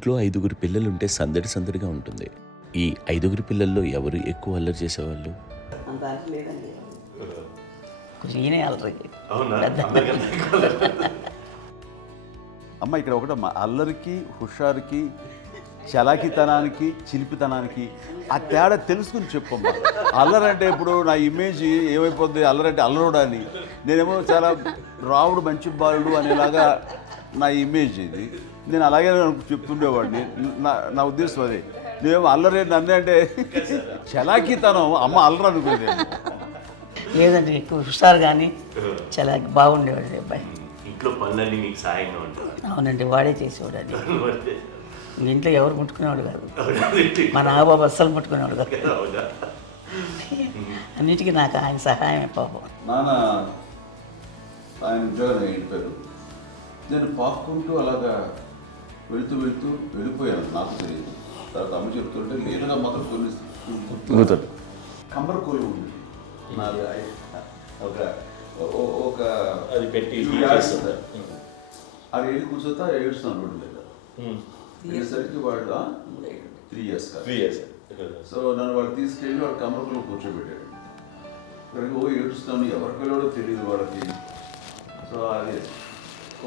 ఇంట్లో 5గురు పిల్లలుంటే సందడి సందడిగా ఉంటుంది. ఈ 5గురు పిల్లల్లో ఎవరు ఎక్కువ అల్లరి చేసేవాళ్ళు? అంత అల్లరి లేదండి. ఈయనే అల్లరి. అమ్మ ఇక్కడ ఒకటమ్మా, అల్లరికి, హుషారుకి, చలాకితనానికి, చిలిపితనానికి ఆ తేడా తెలుసుకుని చెప్పమ్మా. అల్లరంటే ఇప్పుడు నా ఇమేజ్ ఏమైపోద్ది, అల్లరంటే అల్లరుడా అని. నేనేమో చాలా రావుడు మంచి బాలుడు అనేలాగా నా ఇమేజ్ ఇది. నేను అలాగే చెప్తుండేవాడిని. నా ఉద్దేశం అదే. నేనేమో అల్లరే నన్ను అంటే చలాకితనం అమ్మ అల్లరు అనుకునేది. లేదంటే ఎక్కువ హుషారు కానీ చాలా బాగుండేవాడు అబ్బాయి. ఇంట్లో పనులన్నీ మీకు సాయంగా ఉంటాయి? అవునండి, వాడే చేసేవాడు. అది ఇంట్లో ఎవరు ముట్టుకునేవాడు కాదు. మా నాగబాబు అస్సలు ముట్టుకునేవాడు కాదు. అన్నిటికీ నాకు ఆయన సహాయమే పాపం. నాన్న ఆయన ఉద్యోగం వెళ్ళిపోయారు. నేను పాక్కుంటూ అలాగా వెళుతూ వెళ్ళిపోయాను. నాకు తెలియదు. తర్వాత అమ్మ చెప్తుంటే లేదుగా మాత్రం కొన్ని కమ్మర కోలు ఉంది నాది. ఒక అది పెట్టి అది వెళ్ళి కూర్చోతా ఏడుస్తున్నాను రోడ్డు మీద. అయ్యేసరికి వాళ్ళు 3 years సో నన్ను వాళ్ళు తీసుకెళ్ళి వాడు కమ్మరకులో కూర్చోబెట్టాడు. ఇక్కడికి ఏడుస్తాను, ఎవరికి వెళ్ళాడో తెలియదు వాళ్ళకి. సో అది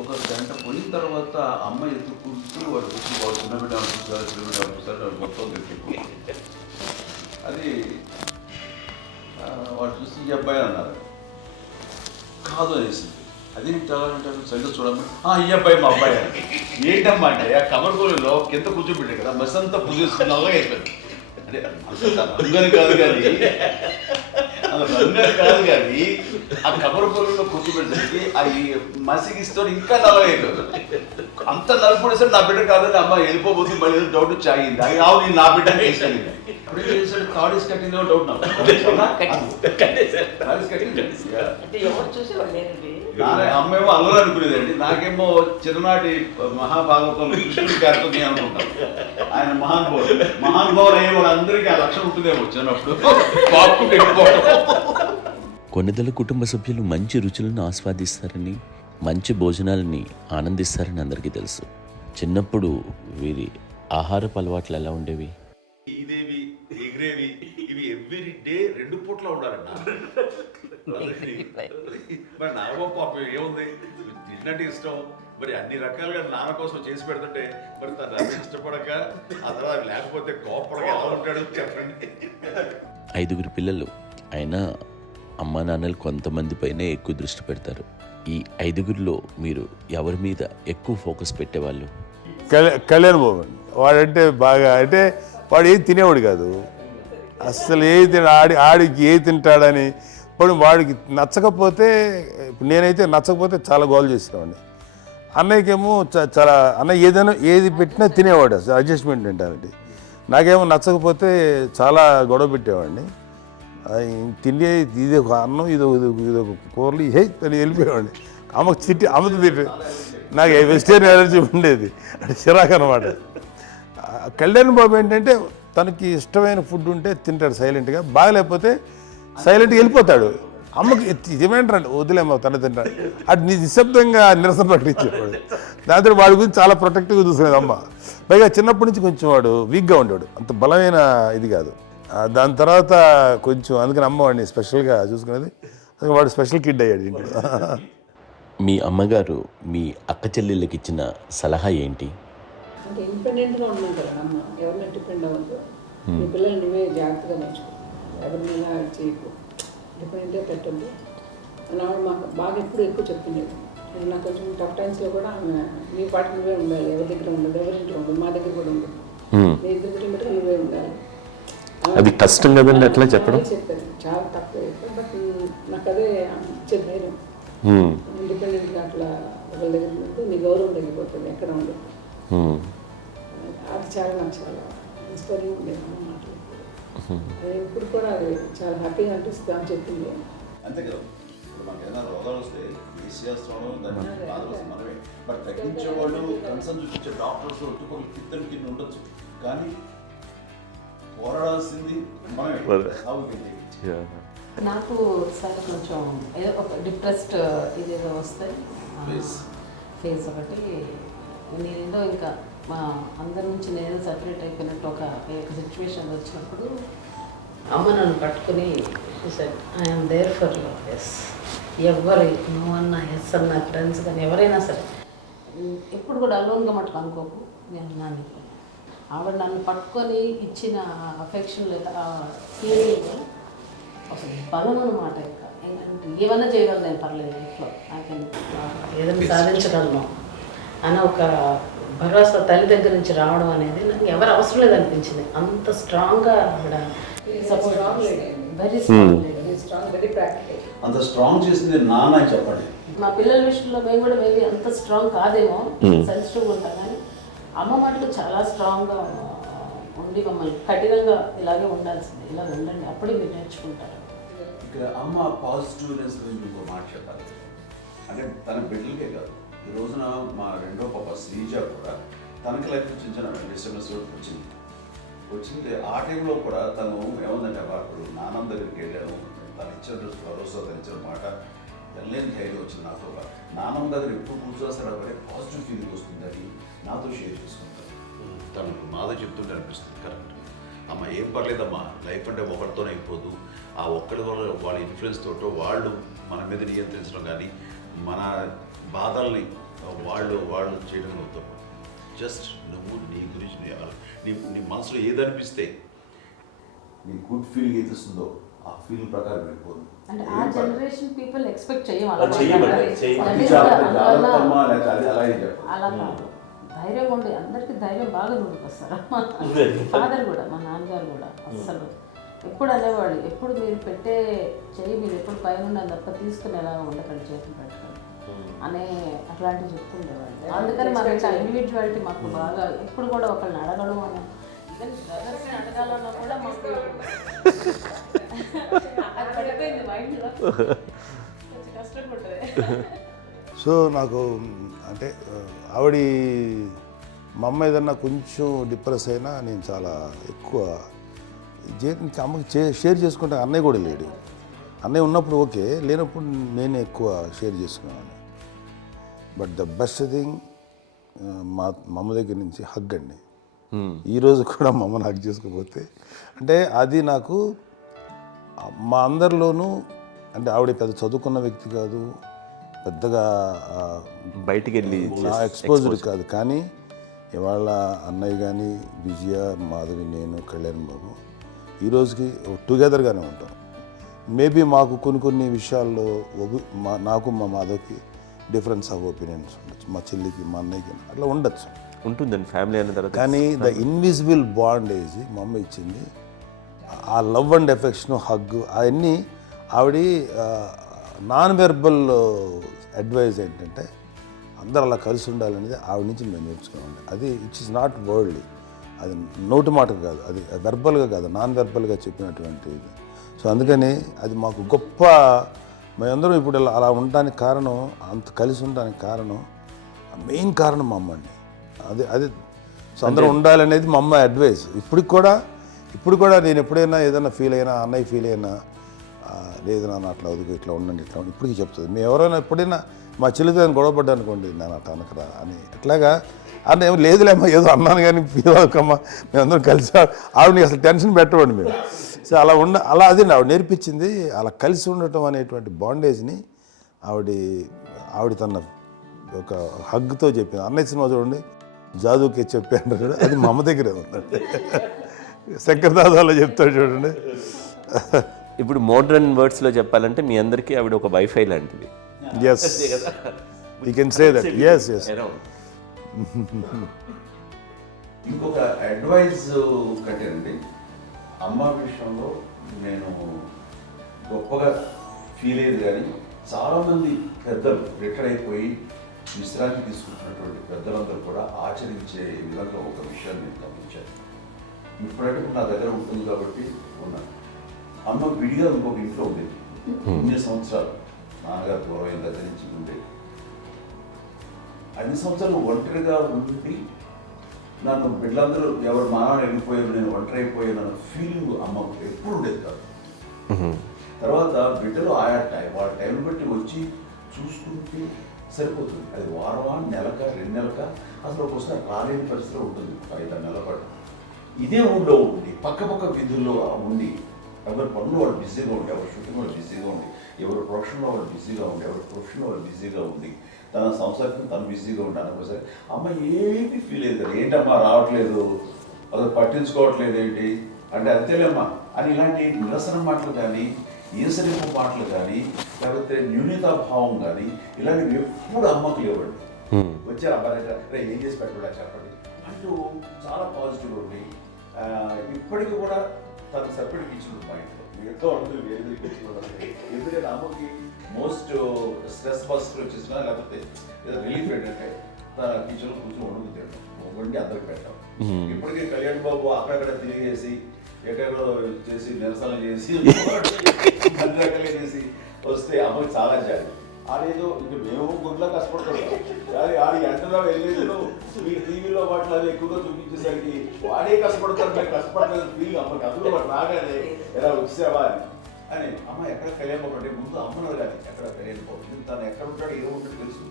ఒక గంట పోయిన తర్వాత అమ్మ ఎత్తుకుంటూ వాడు వచ్చి వాడు చిన్నబిడ్డ చూసారు వాడు మొత్తం తెచ్చి అది వాడు చూసి ఈ అబ్బాయి అన్నారు. కాదు అనేసింది. అదేంటి అంటారు, సరిగ్గా చూడమ్మా. ఈ అబ్బాయి మా అబ్బాయి అని. ఏంటమ్మా అంటే ఆ కమర్గోలులో కింద కూర్చోబెట్టాడు కదా, బస్ అంతా పూజేస్తున్నా అయిపోయింది. అంటే రంగని కాదు కానీ ఆ కమర్గోలులో కూర్చోబెట్టేసరికి అవి మసిగిస్తూ ఇంకా నల్లగైపోయింది. అంత నలుపుడేసరి నా బిడ్డ కాదని అమ్మ వెళ్ళిపోబోతుంది. మళ్ళీ ఏదో డౌట్ వచ్చి ఆగింది. అది ఆవు నేను నా బిడ్డ తీసుకెళ్ళింది. అప్పుడే చేసాడు థర్డ్ ఇస్ కట్టిందో డౌట్ నాకు. అమ్మేమో అల్లరు అనుకునేదండి. నాకేమో చిన్ననాటి మహాభాగవతం కృష్ణుడి క్యారెక్టర్ అనుకుంటాను. ఆయన మహానుభావులు అయ్యే వాళ్ళందరికీ ఆ లక్షణం ఉంటుందేమో చిన్నప్పుడు. కొన్నిదల కుటుంబ సభ్యులు మంచి రుచులను ఆస్వాదిస్తారని, మంచి భోజనాలని ఆనందిస్తారని అందరికీ తెలుసు. చిన్నప్పుడు వీరి ఆహారపు అలవాట్లు ఎలా ఉండేవి? ఇదేవి ఎగిరేవి ఇవి ఎవ్రీ డే 2 పూట్ల ఉండాలన్న. మరి నాగబాబు పాపం ఏముంది, తిన్నట్టు ఇష్టం. మరి అన్ని రకాలుగా నాన్న కోసం చేసి పెడుతుంటే మరి తను అది ఇష్టపడక ఆ తర్వాత లేకపోతే కోపడక ఎలా ఉంటాడు చెప్పండి. 5గురు పిల్లలు అయినా అమ్మా నాన్నలు కొంతమంది పైనే ఎక్కువ దృష్టి పెడతారు. ఈ 5గురిలో మీరు ఎవరి మీద ఎక్కువ ఫోకస్ పెట్టేవాళ్ళు? కళ్యాణ్ బాబు అండి. వాడంటే బాగా, అంటే వాడు ఏది తినేవాడు కాదు అస్సలు. ఏది ఆడికి ఏది తింటాడని ఇప్పుడు వాడికి నచ్చకపోతే, నేనైతే నచ్చకపోతే చాలా గోల్ చేసేవాడిని. అన్నయ్యకేమో చాలా అన్నయ్య ఏదైనా ఏది పెట్టినా తినేవాడు, అసలు అడ్జస్ట్మెంట్ ఏంటంటే. నాకేమో నచ్చకపోతే చాలా గొడవ పెట్టేవాడిని. తిండి ఇది ఒక అన్నం ఇదొక కూరలు అని వెళ్ళిపోయేవాడిని. అమ్మకు అమ్మతో తిట్టి నాకు వెజిటేరియన్ ఎలర్జీ ఉండేది, అంటే చిరాకు అనమాట. కళ్యాణ్ బాబు ఏంటంటే తనకి ఇష్టమైన ఫుడ్ ఉంటే తింటాడు సైలెంట్గా, బాగలేకపోతే సైలెంట్గా వెళ్ళిపోతాడు. అమ్మకి ఇదేంటంటే వదిలేమో తన తింటాడు, అటు నిశ్శబ్దంగా నిరసన ప్రకటించేవాడు. దాంతో వాడి గురించి చాలా ప్రొటెక్టివ్గా చూసుకునేది అమ్మ. పైగా చిన్నప్పటి నుంచి కొంచెం వాడు వీక్గా ఉండేవాడు, అంత బలమైన ఇది కాదు. దాని తర్వాత కొంచెం అందుకని అమ్మ వాడిని స్పెషల్గా చూసుకునేది. వాడు స్పెషల్ కిడ్ అయ్యాడు ఇంట్లో. మీ అమ్మగారు మీ అక్క చెల్లెళ్ళకి ఇచ్చిన సలహా ఏంటి? అంటే ఇండిపెండెంట్గా ఉన్నాం కదా అమ్మ, ఎవరిని డిపెండ్ అవ్వద్దు. మీ పిల్లలు నువ్వే జాగ్రత్తగా నేర్చుకో, ఎవరినైనా చేయకు, డిపెండెంట్గా పెట్టద్దు అని ఆవిడ మాకు బాగా ఎక్కువ చెప్తుండేది. నాకు కొంచెం టఫ్ టైమ్స్లో కూడా ఆమె నీ పాటు నువ్వే ఉండాలి, ఎవరి దగ్గర ఉండదు, ఎవరింట్లో ఉండదు, మా దగ్గర కూడా ఉండదు, నీ ఇద్దరు లిమిట్గా నువ్వే ఉండాలి. అది కష్టం కదండి అట్లా చెప్పడం. చెప్పారు చాలా తక్కువ, బట్ నాకు అదే ఇచ్చే ధైర్యం. ఇండిపెండెంట్గా అట్లా ఒకరి దగ్గర ఉంటే నీ గౌరవం తగ్గిపోతుంది, ఎక్కడ ఉండదు. అది చాలా నాకు చాలా ఇన్స్పైరింగ్ ఉండేది అమ్మ మాటలు. ఇప్పుడు కూడా అది చాలా హ్యాపీగా అనిపిస్తుంది అని చెప్పింది. అంతే కదా, ఇప్పుడు మనకు ఏదైనా రోగాలు వస్తే చేస్తాను దాన్ని మనమే. బట్ తగ్గించేవాళ్ళు కన్సర్న్ చూపించే డాక్టర్స్ ఒట్టుకోలు ఇద్దరు కింద ఉండొచ్చు, కానీ పోరాడాల్సింది మనమే. నాకు సార్ కొంచెం ఏదో ఒక డిప్రెస్డ్ ఇదేదో వస్తే ఫేస్ ఒకటి, నేనేదో ఇంకా మా అందరి నుంచి నేను సపరేట్ అయిపోయినట్టు ఒక సిచ్యువేషన్ వచ్చినప్పుడు అమ్మ నన్ను పట్టుకుని I'm there for you. Yes, ఎవరు నో అన్న ఎస్ అన్న ఫ్రెండ్స్ కానీ ఎవరైనా సరే ఎప్పుడు కూడా అలోన్గా మటుకు అనుకోకు, నేను నాన్న. ఆవిడ నన్ను పట్టుకొని ఇచ్చిన అఫెక్షన్ లేదా ఫీలింగ్ అసలు బలం అన్నమాట. ఇంకా ఏంటంటే ఏమన్నా చేయగలను నేను, పర్లేదు ఇంట్లో ఏదైనా సాధించగలను అని ఒక భరోసా తల్లి దగ్గర నుంచి రావడం అనేది నాకు ఎవరు అవసరం లేదనిపించింది. అంత స్ట్రాంగ్గా ఆవిడ support, very strong, very practical. అంత స్ట్రాంగ్ చేసింది నాన్న అని చెప్పండి. మా పిల్లల విషయంలో మేము కూడా మేబీ అంత స్ట్రాంగ్ కాదేమో, సెన్సిటివ్గా ఉంటాం, కానీ అమ్మ మటుకు చాలా స్ట్రాంగ్గా ఉండి మమ్మల్ని కఠినంగా ఇలాగే ఉండాల్సింది, ఇలా ఉండండి అప్పుడే మీరు నేర్చుకుంటారు. ఇక్కడ అమ్మ పాజిటివ్నెస్ గురించి ఇంకో మాట చెప్పాలి. అంటే తన బిడ్డలకే కాదు, ఈ రోజున మా రెండో పాప శ్రీజ కూడా తనకి లైఫ్ చిన్న డిస్టర్బెన్స్ వచ్చింది. ఆ టైంలో కూడా తను ఏముందంటే అప్పుడు నాన్నమ్మ దగ్గరికి వెళ్ళాను, తను ఇచ్చిన భరోసా, తను ఇచ్చిన మాట వెళ్ళలేని ధైర్యం వచ్చింది నాతో. నాన్నమ్మ దగ్గర ఎప్పుడు కూర్చోస్తాడు అప్పుడే పాజిటివ్ ఫీలింగ్ వస్తుందని నాతో షేర్ చేసుకుంటాను. తను మాతో చెప్తుంటే అనిపిస్తుంది కరెక్ట్. అమ్మ ఏం పర్లేదమ్మా, లైఫ్ అంటే ఒకరితోనే అయిపోదు, ఆ ఒక్కడి వల్ల వాళ్ళ ఇన్ఫ్లుయెన్స్ తోటో వాళ్ళు మన మీద నియంత్రించడం కానీ మన బాధల్ని వాళ్ళు చేయడం అవుతాం. జస్ట్ నువ్వు నీ గురించి నీ మనసులో ఏదనిపిస్తే నీ గుడ్ ఫీలింగ్ ఏది వస్తుందో ఆ ఫీలింగ్ ప్రకారం వెళ్ళిపోదు. అంటే ఆ జనరేషన్ పీపుల్ ఎక్స్పెక్ట్ అలా కాదు, ధైర్యం ఉండి అందరికీ ధైర్యం బాగా నూరుకొస్తారు. ఫాదర్ కూడా, మా నాన్నగారు కూడా అస్సలు ఎప్పుడు అనేవాళ్ళు, ఎప్పుడు మీరు పెట్టే చెయ్యి మీరు ఎప్పుడు పైన తప్ప తీసుకుని ఎలా ఉండకండి, చేతులు పెట్టుకోండి అనే అట్లాంటివి చెప్తుండేవాళ్ళు. అందుకని మాకు ఇట్లా ఇండివిజువాలిటీ మాకు బాగా, ఎప్పుడు కూడా ఒకళ్ళని అడగడం అని, ఈవెన్ బ్రదర్స్ని అడగాలన్నా కూడా మాకు అది పడిపోయింది మైండ్లో, కొంచెం కష్టంగా ఉంటుంది. సో నాకు అంటే ఆవిడ మా అమ్మ ఏదన్నా కొంచెం డిప్రెస్ అయినా నేను చాలా ఎక్కువ అమ్మకి షేర్ చేసుకుంటే అన్నయ్య కూడా లేడు. అన్నయ్య ఉన్నప్పుడు ఓకే, లేనప్పుడు నేనే ఎక్కువ షేర్ చేసుకున్నాను. బట్ ద బెస్ట్ థింగ్ మా అమ్మ దగ్గర నుంచి హగ్ అండి. ఈరోజు కూడా మా అమ్మని హగ్ చేసుకోకపోతే అంటే అది నాకు మా అందరిలోనూ, అంటే ఆవిడ పెద్ద చదువుకున్న వ్యక్తి కాదు, పెద్దగా బయటికి వెళ్ళి ఎక్స్పోజ్డ్ కాదు, కానీ ఇవాళ అన్నయ్య కానీ విజయ, మాధవి, నేను, కళ్యాణ్ బాబు ఈ రోజుకి టుగెదర్గానే ఉంటాం. మేబీ మాకు కొన్ని విషయాల్లో నాకు మా మాధవ్కి డిఫరెన్స్ ఆఫ్ ఒపీనియన్స్ ఉండొచ్చు, మా చెల్లికి మా అన్నయ్యకి అట్లా ఉండొచ్చు, ఉంటుందండి ఫ్యామిలీ అన్న తర్వాత. కానీ ద ఇన్విజిబుల్ బాండేజ్ మా అమ్మ ఇచ్చింది, ఆ లవ్ అండ్ ఎఫెక్షన్, హగ్, అవన్నీ ఆవిడ నాన్ వెర్బల్ అడ్వైజ్ ఏంటంటే అందరూ అలా కలిసి ఉండాలనేది ఆవిడ నుంచి మేము నేర్చుకున్నామండి. అది ఇట్స్ ఇస్ నాట్ వర్డ్లీ, అది నోటి మాట కాదు, అది వెర్బల్గా కాదు, నాన్ వెర్బల్గా చెప్పినటువంటి ఇది. సో అందుకని అది మాకు గొప్ప, మేమందరం ఇప్పుడు అలా ఉండడానికి కారణం, అంత కలిసి ఉండడానికి కారణం, మెయిన్ కారణం మా అమ్మ అండి. అది సో అందరూ ఉండాలనేది మా అమ్మ అడ్వైస్. ఇప్పుడు కూడా నేను ఎప్పుడైనా ఏదైనా ఫీల్ అయినా, అన్నయ్య ఫీల్ అయినా, లేదు నాన్న అట్లా వదుకు, ఇట్లా ఉండండి, ఇట్లా ఉండి ఇప్పటికీ చెప్తుంది. మేము ఎవరైనా ఎప్పుడైనా మా చెల్లితో గొడవపడ్డా అనుకోండి, నేను అట్లా అనకరా అని, ఎట్లాగా అన్న ఏమో లేదులేమ్మా ఏదో అన్నాను కానీ ఫీల్ అవ్వకమ్మా, మేమందరం కలిసి ఆవిడని అసలు టెన్షన్ పెట్టవండి మేము. సో అలా అది ఆవిడ నేర్పించింది. అలా కలిసి ఉండటం అనేటువంటి బాండేజ్ని ఆవిడ తన ఒక హగ్తో చెప్పింది. అన్నయ్య సినిమా చూడండి, జాదూకే చెప్పాను చూడండి, అది మా అమ్మ దగ్గరే ఉందండి. శంకర్దాదాలో చెప్తాడు చూడండి. ఇప్పుడు మోడ్రన్ వర్డ్స్లో చెప్పాలంటే మీ అందరికీ ఆవిడ ఒక వైఫై లాంటిది. Yes, you can say that. Yes ఇంకొక అడ్వైజ్ కట్టేనండి, అమ్మ విషయంలో నేను గొప్పగా ఫీల్ అయ్యేది, కానీ చాలామంది పెద్దలు రిటైర్ అయిపోయి విశ్రాంతి తీసుకుంటున్నటువంటి పెద్దలందరూ కూడా ఆచరించే విధంగా ఒక విషయాన్ని నేను గమనించాను. ఇప్పుడంటే నా దగ్గర ఉంటుంది కాబట్టి ఉన్నాను. అమ్మ విడిగా ఇంకొక ఇంట్లో ఉండేది, 9 సంవత్సరాలు నాన్నగారు పూర్వం దగ్గర నుంచి ఉండేది. 5 సంవత్సరాలు ఒంటరిగా ఉండి నన్ను బిడ్డలందరూ ఎవరు మానవ వెళ్ళిపోయారు, నేను ఒంటరి అయిపోయాను అన్న ఫీలింగ్ అమ్మకు ఎప్పుడు ఉండేది కాదు. తర్వాత బిడ్డలు వాళ్ళ టైం బట్టి వచ్చి చూసుకుంటూ సరిపోతుంది. అది వారమా, నెలక, 2 నెలక, అసలు ఒకసారి రాలేని పరిస్థితిలో ఉంటుంది 5-6 నెలల పాటు. ఇదే ఊళ్ళో ఉండి పక్క వీధుల్లో ఉండి ఎవరి పనులు వాళ్ళు బిజీగా ఉండి, ఎవరి షూటింగ్ వాళ్ళు బిజీగా ఉండి, ఎవరి ప్రొఫెషన్లో వాళ్ళు బిజీగా ఉండి, ఎవరి ప్రొఫెషన్లో వాళ్ళు బిజీగా ఉండి, తన సంసారం తను బిజీగా ఉంటాను. ఒకసారి అమ్మ ఏమీ ఫీల్ అయ్యేది, ఏంటమ్మా రావట్లేదు, అసలు పట్టించుకోవట్లేదు ఏంటి అంటే, అంతేలేమ్మా అని ఇలాంటి నిరసన మాటలు కానీ, ఈసరింపు మాటలు కానీ, లేకపోతే న్యూనతాభావం కానీ ఇలాంటివి ఎప్పుడు అమ్మకు లేవండి. వచ్చారు అబ్బాయి ఏం చేసి పెట్టడా చెప్పండి అంటూ చాలా పాజిటివ్ ఉంది. ఇప్పటికీ కూడా తను సపరేట్ కిచెన్ మా ఇంట్లో ఎంతో ఉంటుంది, వేరే కిచెన్. ఎందుకంటే అమ్మకి మోస్ట్ స్ట్రెస్ బస్టర్ వచ్చేసినా లేకపోతే ఏదో రిలీఫ్ ఏంటంటే తన కిచెన్లో కూర్చొని వండుకుతాడు, వండి అందరికి పెట్టాం. ఇప్పటికీ కళ్యాణ్ బాబు అక్కడక్కడ తిరిగేసి ఎక్కడెక్కడో చేసి నిరసన చేసి అన్ని రకాలుగా చేసి వస్తే అమ్మకి చాలా జాలి. ఆడేదో ఇంక మేము గుడ్లా కష్టపడుతున్నాం కానీ ఆడి ఎంతలో వెళ్ళేదో మీ టీవీలో వాటిలో అది ఎక్కువగా చూపించేసరికి వాడే కష్టపడతారు, మేము కష్టపడలేదు ఫీల్ అమ్మకి. అందులో వాడు రాగానే ఎలా వచ్చేవా అని అమ్మ ఎక్కడ కళ్యాణ్ బాబు అంటే ముందు అమ్మను కానీ ఎక్కడ కళ్యాణ్ బాబు తను ఎక్కడ ఉంటాడో ఏమో ఉంటుంది తెలుసు.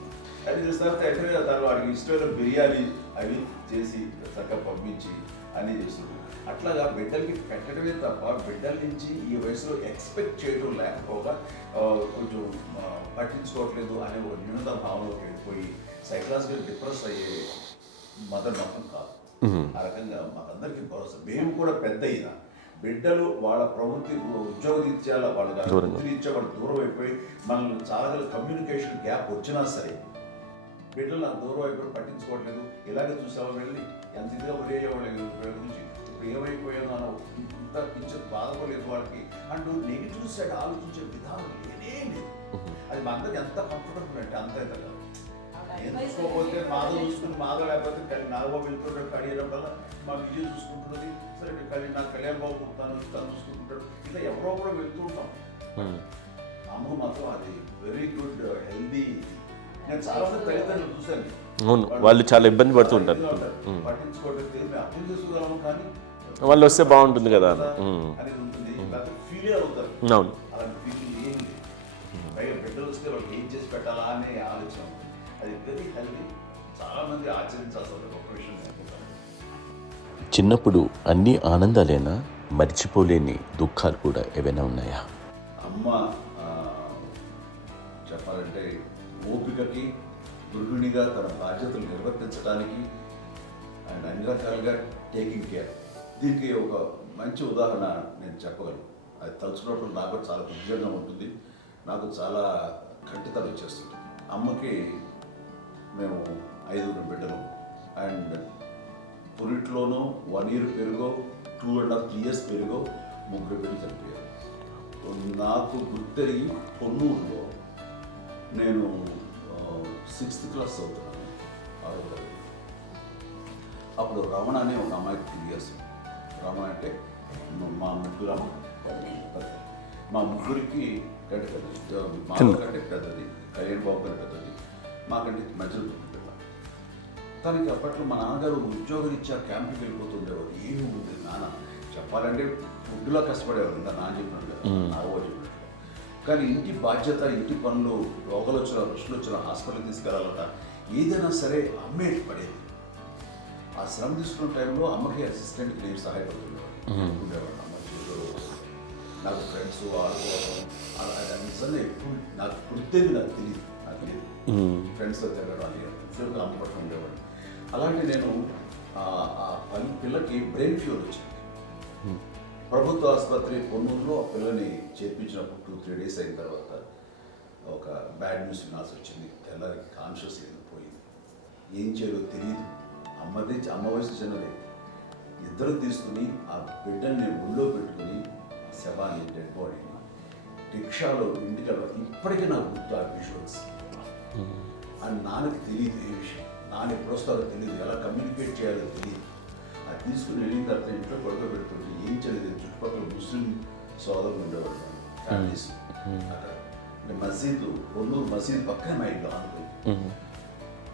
అది తెలిసిన తర్వాత ఎక్కడ తను వాడికి ఇష్టమైన బిర్యానీ అవి చేసి చక్కగా పంపించి అన్నీ చేస్తుంది. అట్లాగా బిడ్డలకి పెట్టడమే తప్ప బిడ్డల నుంచి ఈ వయసులో ఎక్స్పెక్ట్ చేయడం లేకపోగా కొంచెం పట్టించుకోవట్లేదు అనే ఒక న్యూనత భావంలోకి వెళ్ళిపోయి సైకలాజికల్ డిప్రెస్ అయ్యే మదర్ మాత్రం కాదు. ఆ రకంగా మాకందరికీ భరోసా. మేము కూడా పెద్ద అయినా బిడ్డలు వాళ్ళ ప్రవృత్తి ఉద్యోగరీత్యా వాళ్ళ వృత్తిరీత్యా వాళ్ళు దూరం అయిపోయి మనల్ని చాలా కమ్యూనికేషన్ గ్యాప్ వచ్చినా సరే బిడ్డలు నాకు దూరం అయిపోయి పట్టించుకోవట్లేదు. ఇలాగే చూసావా వెళ్ళి ఎంత ఇదిగా వదిలేవాళ్ళు గురించి ఇప్పుడు ఏమైపోయానో అని ఇంత కించెం బాధపడలేదు వాళ్ళకి అంటూ నెగిటివ్ సైడ్ ఆలోచించే విధానం లేనే లేదు. అది మా అందరికి ఎంత కంఫర్టబుల్ అంటే అంత ఇంత కాదు. ఎందుకోకపోతే మాధవ చూసుకుని మాధవ లేకపోతే నాగబాబు వెళ్తుంటాడు కడియడం వల్ల మా విజయ్ చూసుకుంటున్నది సరే నాకు కళ్యాణ్ బాబు తను చూసుకుంటాడు. ఇలా ఎవరో కూడా వెళ్తూ ఉంటాం. అమ్మ మాత్రం అది వెరీ గుడ్ హెల్దీ. నేను చాలా మంది తల్లిదండ్రులు చూశాను, అవును, వాళ్ళు చాలా ఇబ్బంది పడుతూ ఉంటారు. పట్టించుకోవట్లేదు, అర్థం చేసుకోగలము కానీ వాళ్ళు వస్తే బాగుంటుంది కదా అనేది ఉంటుంది. లేకపోతే ఫీల్ అవుతారు. అవును, అలాంటి ఫీలింగ్ ఏం లేదు. పైగా బిడ్డలు వస్తే వాళ్ళకి ఏం చేసి పెట్టాలా అనే ఆలోచన. అది వెరీ హెల్దీ. చాలా మంది ఆచరించాల్సిన ఒక విషయం అనుకుంటాను. చిన్నప్పుడు అన్ని ఆనందాలేనా, మర్చిపోలేని దుఃఖాలు కూడా ఏవైనా ఉన్నాయా? అమ్మ చెప్పాలంటే ఓపికకి, గృహిణిగా తన బాధ్యతలు నిర్వర్తించడానికి అండ్ అన్ని రకాలుగా టేకింగ్ కేర్. దీనికి ఒక మంచి ఉదాహరణ నేను చెప్పగలను. అది తలుచుకున్నప్పుడు నాకు చాలా ఉద్యోగంగా ఉంటుంది, నాకు చాలా ఖండితలు వచ్చేస్తుంది. అమ్మకి మేము 5 బిడ్డలు అండ్ పురిట్లోనూ 1 year పెరుగో 2.5 years పెరుగో 3 బిడ్డలు చనిపోయారు. నాకు గుర్తెరిగి పొన్నూరులో నేను 6th class చదువుతున్నాను, 6వ తరగతి. అప్పుడు రమణ అనే ఒక అమ్మాయికి 3 years. రమణ అంటే మా ముగ్గురు మా ముగ్గురికి కంటే పెద్దది, మా కంటే పెద్దది, కళ్యాణ్ బాబు కంటే పెద్దది, మాకంటే మధ్యలో పిల్ల. తనకి అప్పట్లో మా నాన్నగారు ఉద్యోగరీత్యా క్యాంప్కి వెళ్ళిపోతుండేవారు. ఏమి ఉంది నాన్న చెప్పాలంటే ఫుడ్లో కష్టపడేవారు, ఇంకా నాన్న చెప్పినట్టు కదా, నాగో చెప్పినట్టు. కానీ ఇంటి బాధ్యత, ఇంటి పనులు, రోగాలు వచ్చిన రుచులు వచ్చిన హాస్పిటల్కి తీసుకెళ్ళాలట ఏదైనా సరే అమ్మే పడేది. ఆ శ్రమ తీసుకున్న టైంలో అమ్మకి అసిస్టెంట్కి నేను సహాయపడుతుండేవాడు. అమ్మ నాకు ఫ్రెండ్స్ ఆడుకోవడం అలా నిజంగా ఎప్పుడు నాకు పుడితేది నాకు తెలియదు ఫ్రెండ్స్తో తిరగడం అని సేపు అమ్మ పట్టుకు ఉండేవాడు. అలాంటి నేను ఆ పిల్లకి బ్రెయిన్ ఫ్యూర్ వచ్చింది. ప్రభుత్వ ఆసుపత్రి పొన్నూరులో ఆ పిల్లని చేర్పించినప్పుడు 2-3 days అయిన తర్వాత ఒక బ్యాడ్ న్యూస్ వినాల్సి వచ్చింది. తెల్లారికి కాన్షియస్ పోయింది, ఏం చేయాలో తెలియదు. అమ్మ వయసు చిన్నదే. ఇద్దరు తీసుకుని ఆ బిడ్డల్ని ఒళ్ళో పెట్టుకుని శవాన్ని, డెడ్ బాడీని రిక్షాలో ఇంటికి వెళ్ళాలి. ఇప్పటికీ నాకు గుర్తు ఆ విజువల్స్. అని నాన్నకి తెలియదు ఏ విషయం, నాన్న ఎప్పుడు వస్తారో తెలియదు, ఎలా కమ్యూనికేట్ చేయాలో తెలియదు. అది తీసుకుని వెళ్ళిన తర్వాత ఇంట్లో పడుకోబెడుతుంటే ఏం చేయలేదు. చుట్టుపక్కల ముస్లిం సోదరులు ఉండేవాళ్ళు, ఫ్యామిలీస్. అక్కడ అంటే మసీదు, పొన్నూరు మసీదు పక్కనే మా ఇంట్లో అనుకుని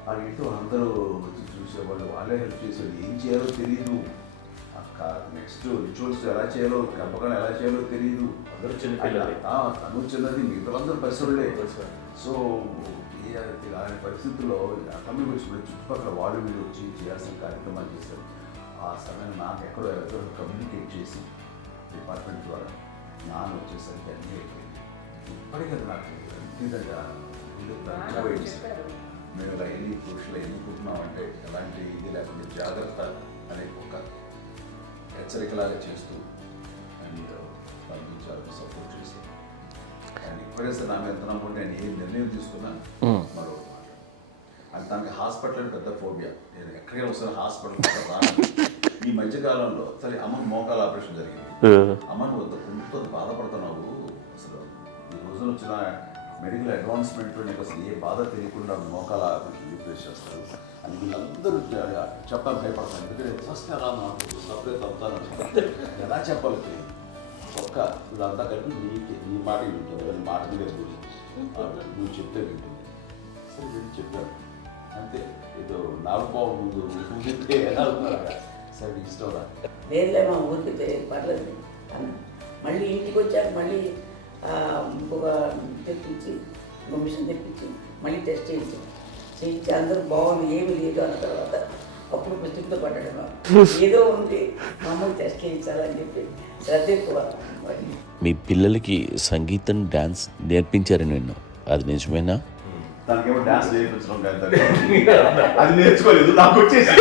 ఆ ఇంట్లో అందరూ వచ్చి చూసేవాళ్ళు, వాళ్ళే హెల్ప్ చేసేవాళ్ళు. ఏం చేయాలో తెలియదు. ఆ నెక్స్ట్ రిచువల్స్ ఎలా చేయాలో, గర్భకాలం ఎలా చేయాలో తెలియదు. అందరూ చిన్నపిల్లలే. తను చిన్నది, మిగతాలందరూ పరిసరులే. సో అలాంటి పరిస్థితుల్లో తమ్మికి వచ్చినప్పుడు చుట్టుపక్కల వాళ్ళు వీళ్ళు వచ్చి చేయాల్సిన కార్యక్రమాలు చేశారు. ఆ సమయం నాకు ఎక్కడో కమ్యూనికేట్ చేసి డిపార్ట్మెంట్ ద్వారా నాన్న వచ్చేసరికి అన్నీ అయిపోయింది. ఇప్పటికీ అది నాకు నిజంగా మేము ఇలా ఎన్ని పురుషులు ఎన్ని పుట్టినామంటే ఎలాంటి ఇది లేకుండా జాగ్రత్త అనే ఒక హెచ్చరికలాగా చేస్తూ అండ్ వాళ్ళకి చాలా సపోర్ట్ చేశాను. అండ్ ఇప్పుడైతే నా మీద ఎంత నమ్ముకుంటే నేను ఏ నిర్ణయం తీసుకున్నాను మరో అది తనకి హాస్పిటల్ అంటే పెద్ద ఫోబియా. నేను ఎక్కడికైనా వస్తాను హాస్పిటల్ రాను. ఈ మధ్యకాలంలో సరే అమ్మ మోకాల ఆపరేషన్ జరిగింది. అమ్మ నువ్వు కొంత బాధపడుతున్నావు, అసలు ఈ రోజున వచ్చిన మెడికల్ అడ్వాన్స్మెంట్ నీకు అసలు ఏ బాధ తెలియకుండా మోకాల ఆపరేషన్ రీప్లేస్ చేస్తారు అని వీళ్ళందరూ చెప్పాలి భయపడతాను. ఎందుకంటే ఫస్ట్ ఎలా నాకు సపరేట్ అవుతాను ఎలా చెప్పాలి తెలియదు. ఒక్క వీళ్ళంతా కలిపి నీ మాట వింటుంది, నీ మాట మీద నువ్వు చెప్తే వింటుంది. సరే వీళ్ళు చెప్పాను అంతే. ఏదో నాలుగు పావు ముందు చెప్తే ఎలా అవుతున్నారు సరే ఇష్టం రా లేదులే మా ఊరికి పర్లేదు అన్న. మళ్ళీ ఇంటికి వచ్చాక మళ్ళీ ఇంకొక తెప్పించి మిషన్ తెప్పించి మళ్ళీ టెస్ట్ చేయించి అందరూ బాగుంది ఏమి లేదు అన్న తర్వాత అప్పుడు పుస్తకంతో పడ్డాడు. ఏదో ఉంది మామూలు టెస్ట్ చేయించాలని చెప్పి శ్రద్ధ ఎక్కువ. మీ పిల్లలకి సంగీతం డాన్స్ నేర్పించారని విన్నాను, అది నిజమేనా? దానికేమో డాన్స్ నేర్పించడం కాదు, అది నేర్చుకోలేదు, నాకు వచ్చేసి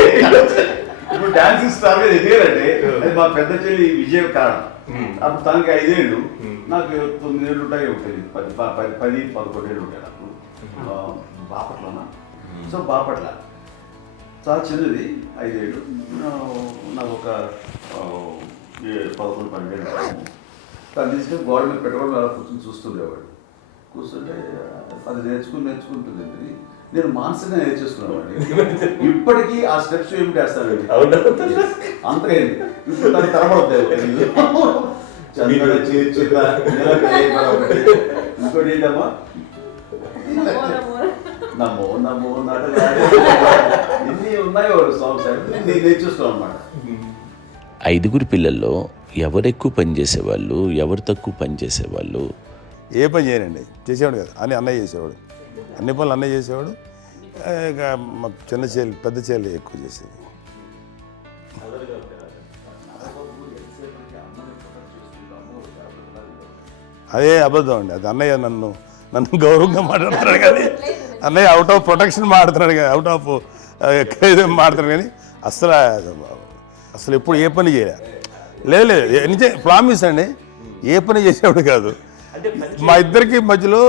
ఇప్పుడు డాన్స్ స్టార్ ఎదిగారంటే అది మా పెద్ద చెల్లి విజయ కారణం. అప్పుడు తనకి 5 ఏళ్ళు, నాకు 9 ఏళ్ళు ఉంటాయి, తెలియదు 10-11 ఏళ్ళు ఉంటాయి నాకు. బాపట్లనా? సో బాపట్ల చాలా చిన్నది, 5 ఏళ్ళు. నాకు ఒక 11-12 ఏళ్ళు. తను తీసుకొని గోడ మీద పెట్టుకోవడం అలా కూర్చొని చూస్తుండేవాడు. కూర్చుంటే అది నేర్చుకుంటుంది. నేను మానసికంగా నేర్చేసుకున్నాను. ఇప్పటికీ ఆ స్టెప్స్ ఏమిటి వేస్తాను అంతగా ఇప్పుడు దాన్ని తరబడతాయి. ఇంకోటి ఏంటమ్మా నమో నమో ఎన్ని ఉన్నాయో సాంగ్స్ నేను నేర్చేసుకున్నాను అనమాట. 5 పిల్లల్లో ఎవరు ఎక్కువ పని చేసేవాళ్ళు, ఎవరు తక్కువ పని చేసేవాళ్ళు? ఏ పని చేయనండి, చేసేవాడు కదా అని అన్నయ్య చేసేవాడు. అన్ని పనులు అన్నయ్య చేసేవాడు. ఇక మా చిన్న చేలు పెద్ద చేలు ఎక్కువ చేసేది. అదే అబద్ధం అండి, అది అన్నయ్య నన్ను గౌరవంగా మాట్లాడుతున్నాడు కానీ అన్నయ్య అవుట్ ఆఫ్ ప్రొటెక్షన్ మాడుతున్నాడు కానీ అవుట్ ఆఫ్ మాడుతున్నాడు కానీ అసలు ఎప్పుడు ఏ పని చేయలే. లేదు నిజం ప్రామిస్ అండి, ఏ పని చేసేవాడు కాదు. మా ఇద్దరికి మధ్యలో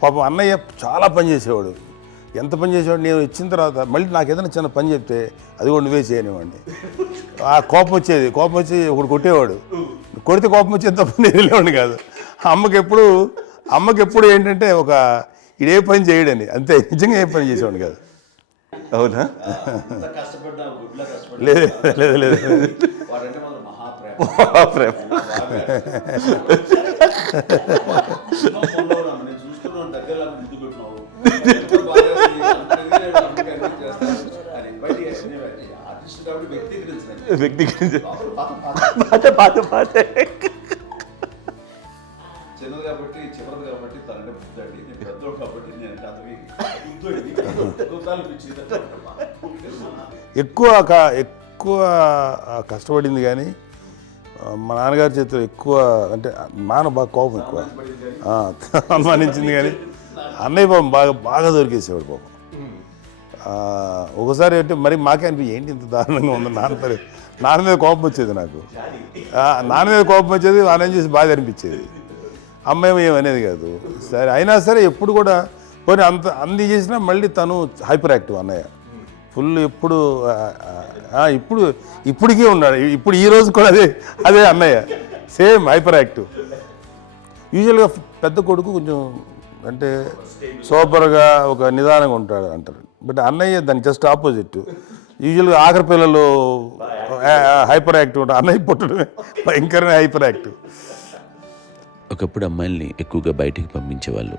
పాపం అన్నయ్య చాలా పని చేసేవాడు. ఎంత పని చేసేవాడు, నేను ఇచ్చిన తర్వాత మళ్ళీ నాకు ఏదైనా చిన్న పని చెప్తే అది కూడా నువ్వే చేయనివ్వండి. ఆ కోపం వచ్చి ఒకడు కొట్టేవాడు, కొడితే కోపం వచ్చేది తప్ప నేను వెళ్ళేవాడిని కాదు. అమ్మకి ఎప్పుడు ఏంటంటే ఒక ఇడే పని చేయడని, అంతే. నిజంగా ఏ పని చేసేవాడిని కాదు. అవునా? లేదు మహాప్రేమ. చిన్నది కాబట్టి చివరిది కాబట్టి తనంటే బుద్ధండి, నేను పెద్దోడు కాబట్టి నేను ఎక్కువ కష్టపడింది కానీ మా నాన్నగారి చేతిలో ఎక్కువ అంటే నాన్న బాగా కోపం ఎక్కువ అనుమానించింది కానీ అన్నయ్య పాపం బాగా దొరికేసేవాడు పాపం. ఒకసారి అంటే మరి మాకే అనిపించి ఏంటి ఇంత దారుణంగా ఉంది నాన్న మీద కోపం వచ్చేది నాకు. నాన్న మీద కోపం వచ్చేది, నాన్న చేసి బాధ అనిపించేది. అమ్మాయి ఏమనేది కాదు. సరే అయినా సరే ఎప్పుడు కూడా పోనీ అన్ని చేసినా మళ్ళీ తను హైపర్ యాక్టివ్ అన్నయ్య ఫుల్. ఇప్పటికీ ఉన్నాడు, ఇప్పుడు ఈ రోజు కూడా అదే అన్నయ్య సేమ్ హైపర్ యాక్టివ్. యూజువల్గా పెద్ద కొడుకు కొంచెం అంటే సూపర్గా ఒక నిదానంగా ఉంటాడు అంటారు, బట్ అన్నయ్య దానికి జస్ట్ ఆపోజిట్. యూజువల్గా ఆఖరి పిల్లలు హైపర్ యాక్టివ్ ఉంటారు, అన్నయ్య పుట్టడమే భయంకరమైన హైపర్ యాక్టివ్. ఒకప్పుడు అమ్మాయిల్ని ఎక్కువగా బయటికి పంపించేవాళ్ళు,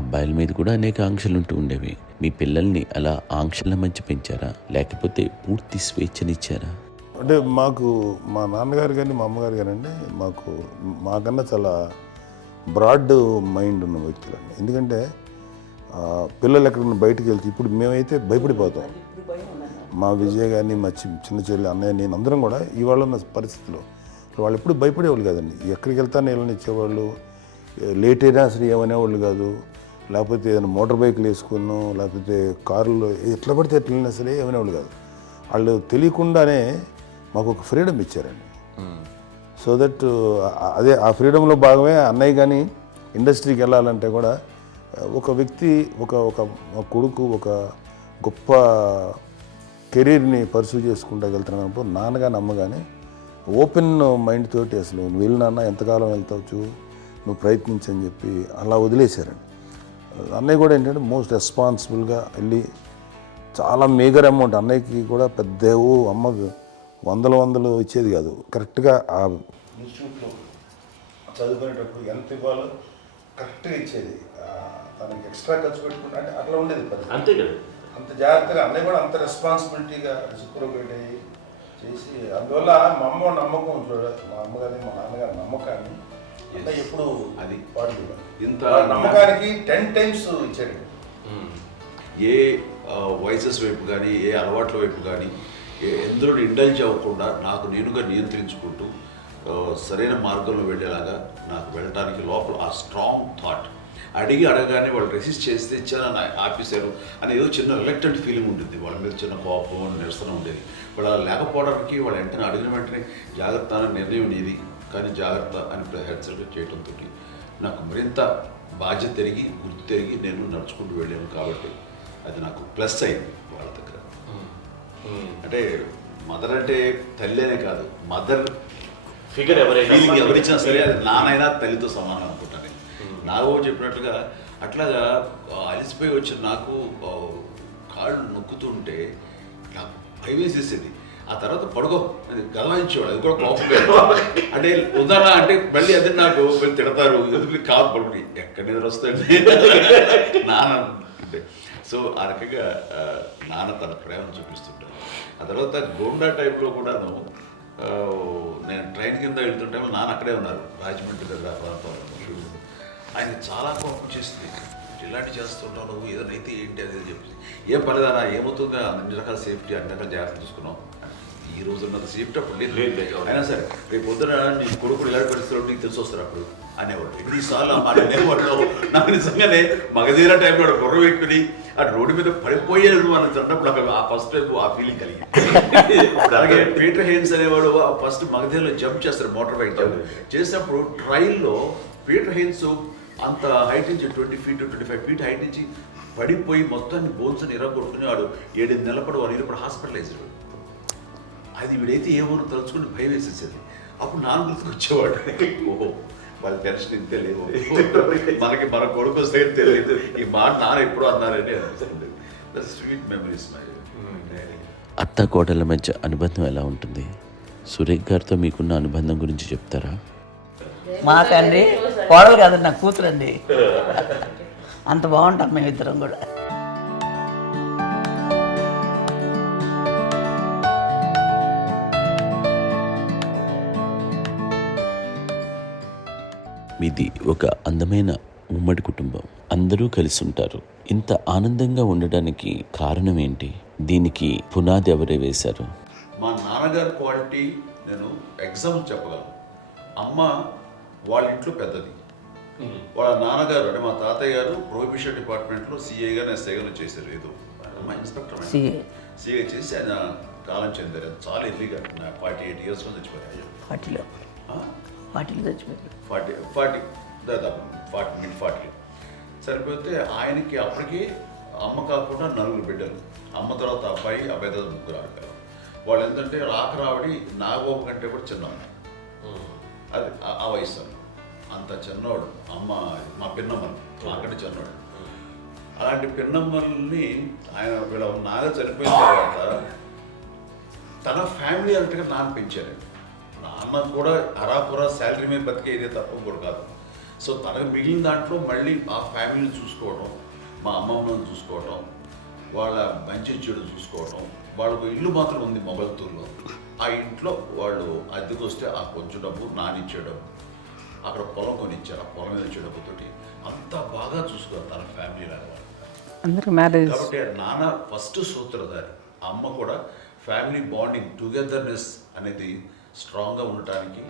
అబ్బాయిల మీద కూడా అనేక ఆంక్షలు ఉంటూ ఉండేవి. మీ పిల్లల్ని అలా ఆంక్షల మధ్య పెంచారా, లేకపోతే పూర్తి స్వేచ్ఛనిచ్చారా? అంటే మాకు మా నాన్నగారు కానీ మా అమ్మగారు కానండి మాకన్నా చాలా బ్రాడ్ మైండ్ ఉన్న వ్యక్తులండి. ఎందుకంటే పిల్లలు ఎక్కడన్నా బయటకు వెళ్తే ఇప్పుడు మేమైతే భయపడిపోతాం. ఇప్పుడు భయం ఉన్నాను. మా విజయ్ కానీ మా చిన్న చెల్లి అన్నయ్య నేను అందరం కూడా ఇవాళ ఉన్న పరిస్థితిలో వాళ్ళు ఎప్పుడు భయపడేవాళ్ళు కాదండి. ఎక్కడికి వెళ్తాను వీళ్ళని ఇచ్చేవాళ్ళు, లేట్ అయినా అసలు ఏమనేవాళ్ళు కాదు. లేకపోతే ఏదైనా మోటార్ బైక్లు వేసుకున్నాం, లేకపోతే కారులో ఎట్లా పడితే ఎట్లా వెళ్ళినా సరే ఏమనేవాళ్ళు కాదు. వాళ్ళు తెలియకుండానే మాకు ఒక ఫ్రీడమ్ ఇచ్చారండి. సో దట్ అదే ఆ ఫ్రీడంలో భాగమే అన్నయ్య కానీ ఇండస్ట్రీకి వెళ్ళాలంటే కూడా ఒక వ్యక్తి ఒక కొడుకు ఒక గొప్ప కెరీర్ని పర్సూ చేసుకుంటూ వెళ్తున్నప్పుడు నాన్నగాని అమ్మగానే ఓపెన్ మైండ్ తోటి అసలు నువ్వు వెళ్ళినా ఎంతకాలం వెళ్తావచ్చు, నువ్వు ప్రయత్నించని చెప్పి అలా వదిలేశారండి. అన్నయ్య కూడా ఏంటంటే మోస్ట్ రెస్పాన్సిబుల్గా వెళ్ళి చాలా మేజర్ అమౌంట్ అన్నయ్యకి కూడా పెద్ద అమ్మకు వందలు ఇచ్చేది కాదు. కరెక్ట్గా ఆ ఇన్స్టిట్యూట్లో చదువుకునేటప్పుడు ఎంత ఇవ్వాలో కరెక్ట్గా ఇచ్చేది. తనకి ఎక్స్ట్రా ఖర్చు పెట్టుకుంటే అంటే అట్లా ఉండేది పరిస్థితి. అంతే కదా, అంత జాగ్రత్తగా అన్నయ్య కూడా అంత రెస్పాన్సిబిలిటీగా రెసిప్రోకేట్ అయ్యి చేసి అందువల్ల మా అమ్మ నమ్మకం మా అమ్మగారి మా నాన్నగారి నమ్మకాన్ని అంటే ఎప్పుడు అది పాడు ఇంత నమ్మకానికి 10 times ఇచ్చాడు. ఏ వయసెస్ వైపు కానీ ఏ అలవాట్ల వైపు కానీ ఎందులో ఇండల్జ్ అవ్వకుండా నాకు నేనుగా నియంత్రించుకుంటూ సరైన మార్గంలో వెళ్ళేలాగా నాకు వెళ్ళడానికి లోపల ఆ స్ట్రాంగ్ థాట్ అడగగానే వాళ్ళు రెసిస్ట్ చేస్తే ఇచ్చారని ఆపేశారు అని ఏదో చిన్న రిలక్టెంట్ ఫీలింగ్ ఉంటుంది. వాళ్ళ మీద చిన్న కోపం నిరసన ఉండేది. వాళ్ళు అలా లేకపోవడానికి వాళ్ళు వెంటనే అడిగిన వెంటనే జాగ్రత్త అనే నిర్ణయం నీది కానీ జాగ్రత్త అని హెచ్చరిక చేయడంతో నాకు మరింత బాధ్యత తిరిగి గుర్తు తిరిగి నేను నడుచుకుంటూ వెళ్ళాను. కాబట్టి అది నాకు ప్లస్ అయింది వాళ్ళ దగ్గర. అంటే మదర్ అంటే తల్లి అనే కాదు, మదర్ ఫిగర్ ఫీలింగ్ ఎవరిచ్చినా సరే అది నానైనా తల్లితో సమానం అనుకుంటాను. నాకు చెప్పినట్లుగా అట్లాగా అలిసిపోయి వచ్చిన నాకు కాళ్ళు నొక్కుతుంటే నాకు భయం వేసేసేది. ఆ తర్వాత పడుకో గదవాయించేవాడు, అది కూడా కోపం. అంటే ఉదాహరణ అంటే మళ్ళీ అదే నాకు తిడతారు, ఎందుకు కాదు పడుకుని ఎక్కడ నిద్ర వస్తాయండి నాన్న అంటే. సో ఆ రకంగా నాన్న తన ప్రేమను చూపిస్తుంటాను. ఆ తర్వాత గోండా టైప్లో కూడాను నేను ట్రైన్ కింద వెళ్తుంటే నాన్న అక్కడే ఉన్నారు, రాజమండ్రి దగ్గర ప్రాంతంలో. ఆయన చాలా కోపం చేస్తుంది, ఇలాంటి చేస్తుంటావు నువ్వు, ఏదైనా అయితే ఏంటి అది చెప్పి. ఏం పర్లేదన్నా ఏమవుతుందో అన్ని రకాల సేఫ్టీ అన్ని రకాల జాగ్రత్త చూసుకున్నాం. ఈ రోజు ఉన్నంత సేఫ్టీ అప్పుడు లేదు. అయినా సరే రేపు పొద్దున నీ కొడుకుడు ఇలాంటి పరిస్థితుల్లో నీకు తెలిసి వస్తారు అప్పుడు అనేవాడు. ఎన్నిసార్లు ఆ మాట అనేవాళ్ళు. నాకు నిజంగానే మగధీర టైంలో బుర్ర పెట్టుకుని అటు రోడ్డు మీద పడిపోయాడు అని అన్నప్పుడు నాకు ఆ ఫస్ట్ టైం ఆ ఫీలింగ్ కలిగింది. అలాగే పీటర్ హెయిన్స్ అనేవాడు ఫస్ట్ మగధీరలో జంప్ చేస్తారు, మోటార్ బైక్ జంప్ చేసినప్పుడు ట్రైల్లో పీటర్ హెయిన్స్ అంత హైట్ నుంచి 20 feet 25 feet హైట్ నుంచి పడిపోయి మొత్తాన్ని బోన్స్ని ఇరగొట్టుకుని వాడు 7 నెలల పాటు వాడు ఇప్పుడు హాస్పిటలైజ్డ్. అది వీడైతే ఏమో తలుచుకుని భయం వేసేసేది. అప్పుడు నాన్న గుర్తుకు వచ్చేవాడు, ఓహో వాళ్ళ టెన్షన్ ఇంతే లేదు, మనకి మన కొడుకు వస్తే తెలియదు ఈ మాట నాన్న ఎప్పుడూ అన్నారని అనిపిస్తుంది. Sweet memories my. అత్త కోడళ్ళ మధ్య అనుబంధం ఎలా ఉంటుంది? సురేఖ్ గారితో మీకున్న అనుబంధం గురించి చెప్తారా? మాకండి కోడలు కాదండి, నాకు కూతురండి. అంత బాగుంటాం మేమిద్దరం కూడా. మీది ఒక అందమైన ఉమ్మడి కుటుంబం, అందరూ కలిసి ఉంటారు. ఇంత ఆనందంగా ఉండడానికి కారణం ఏంటి? దీనికి పునాది ఎవరే వేశారు? మా నాన్నగారి క్వాలిటీ నేను ఎగ్జాంపుల్ చెప్పగలను. అమ్మ వాళ్ళ ఇంట్లో పెద్దది, వాళ్ళ నాన్నగారు అంటే మా తాతయ్య గారు ప్రొహిబిషన్ డిపార్ట్మెంట్లో సిఐగానే ఎస్ఐగానే చేశారు. ఏదో మా ఇన్స్పెక్టర్ సిఐ చేసి ఆయన కాలం చెందారు. చాలా ఎర్లీగా 48 years చచ్చిపోయారు. 40 చచ్చిపోయారు. 40 దాదాపు 40 సరిపోతే ఆయనకి అప్పటికి అమ్మ కాకుండా 4 బిడ్డలు. అమ్మ తర్వాత అబ్బాయి తర్వాత 3 ఆడపిల్లలు. వాళ్ళు ఏంటంటే రాకరావడి నాగోప కంటే కూడా చిన్నమ్మ, అది ఆ వయసు అంత చిన్నవాడు. అమ్మ మా పిన్నమ్మని నాకంటే చిన్నవాడు. అలాంటి పిన్నమ్మల్ని ఆయన వీళ్ళ నాగ చనిపోయిన తర్వాత తన ఫ్యామిలీ అన్నట్టుగా నాన్న పెంచారు. నాన్న కూడా అరాపురా శాలరీ మీద బతికేదే తప్ప కూడా కాదు. సో తనకు మిగిలిన దాంట్లో మళ్ళీ ఆ ఫ్యామిలీని చూసుకోవడం, మా అమ్మమ్మని చూసుకోవడం, వాళ్ళ మంచి చెడు చూసుకోవడం. వాళ్ళకు ఇల్లు మాత్రం ఉంది మొగల్తూరులో, ఆ ఇంట్లో వాళ్ళు అద్దెకు వస్తే ఆ కొంచెం డబ్బు నానిచ్చే డబ్బు, అక్కడ పొలం కొనిచ్చారు, ఆ పొలం మీద ఇచ్చే డబ్బుతోటి అంతా బాగా చూసుకోరు తన ఫ్యామిలీ లాగా. అందరికి మ్యారేజ్ కాబట్టి నాన్న ఫస్ట్ సూత్రధారి, అమ్మ కూడా ఫ్యామిలీ బాండింగ్ టుగెదర్నెస్ అనేది స్ట్రాంగ్గా ఉండటానికి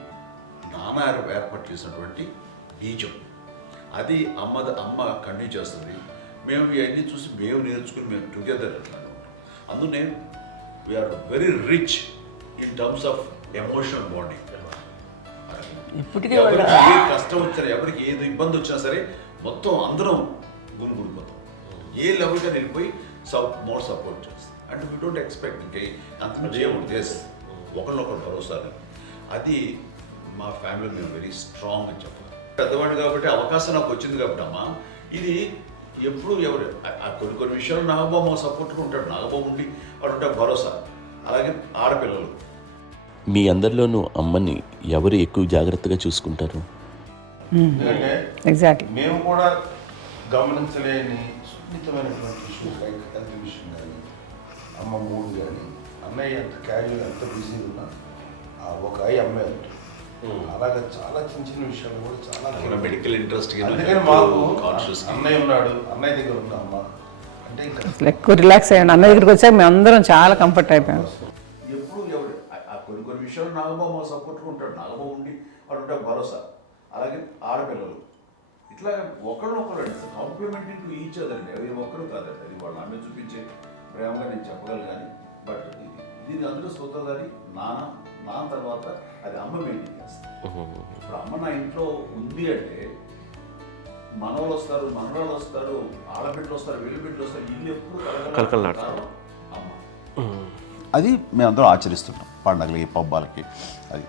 నాన్న ఏర్పాటు చేసినటువంటి బీజం. అది అమ్మ కంటిన్యూ చేస్తుంది. మేము ఇవన్నీ చూసి మేము నేర్చుకుని మేము టుగెదర్ అట్లాగా ఉంటాం. అందునే we are very rich in terms of emotional bonding. ఇప్పటికే ఎవరికి ఏ కష్టం వచ్చినా, ఎవరికి ఏది ఇబ్బంది వచ్చినా సరే మొత్తం అందరం గురిపోతాం. ఏ లెవెల్గా వెళ్ళిపోయి మోర్ సపోర్ట్ చేస్తాం. అండ్ వీ డోంట్ ఎక్స్పెక్ట్ ఇంకే అంత చేయకూడదు. ఎస్, ఒకరినొకరు భరోసా. అది మా ఫ్యామిలీ మేము వెరీ స్ట్రాంగ్ అని చెప్పాలి. పెద్దవాడు కాబట్టి అవకాశం నాకు వచ్చింది కాబట్టి అమ్మ, ఇది ఎప్పుడు ఎవరు కొన్ని విషయాలు నాగబాబు సపోర్ట్గా ఉంటాడు. నాగబాబు ఉండి వాడు ఉంటాడు భరోసా. అలాగే ఆడపిల్లలు. మీ అందరిలోనూ అమ్మని ఎవరు ఎక్కువ జాగ్రత్తగా చూసుకుంటారు? ఎందుకంటే ఎగ్జాక్ట్లీ. మేము కూడా గమనించలేని సున్నితమైనటువంటి ఇష్యూస్ లైక్ హెల్త్ విషయం కానీ, అమ్మ మూడు కానీ, అన్నయ్య ఎంత క్యాజువల్ ఎంత బిజీ ఉన్నా ఒక అమ్మాయి ఉంటుంది. అలాగే చాలా చిన్న చిన్న విషయాలు కూడా చాలా మెడికల్ ఇంట్రెస్ట్. అందుకని మాకు అన్నయ్య ఉన్నాడు, అన్నయ్య దగ్గర ఉన్న అమ్మ అంటే ఇంకా అసలు ఎక్కువ రిలాక్స్ అయ్యాను. అన్న దగ్గరికి వచ్చాక మేము అందరం చాలా కంఫర్ట్ అయిపోయాం. ఎప్పుడు ఎవరు కొన్ని విషయాలు నాగబాబు సపోర్ట్గా ఉంటాడు. నాగబాబు ఉండి వాడు ఉంటాడు భరోసా. అలాగే ఆడపిల్లలు ఇట్లా ఒకరినొకరు కాంప్లిమెంటింగ్ టు ఈచ్ అదర్ అండి. అవి ఒక్కరు కాదండి, అది వాళ్ళు ఆమె చూపించే ప్రేమగా నేను చెప్పగలను. కానీ బట్ దీని అందరూ సూత్రధారి నాన్న తర్వాత అది అమ్మ మెయింటైన్ చేస్తుంది. ఇప్పుడు అమ్మ నా ఇంట్లో ఉంది అంటే మనవాళ్ళు వస్తారు, మనవాళ్ళు వస్తారు, ఆడబిడ్డలు వస్తారు, వీళ్ళు బిడ్డలు వస్తారు, ఇల్లు ఎప్పుడు కలకలాడతారు అమ్మ. అది మేమందరం ఆచరిస్తుంటాం పండగలకి, పబ్బాలకి. అది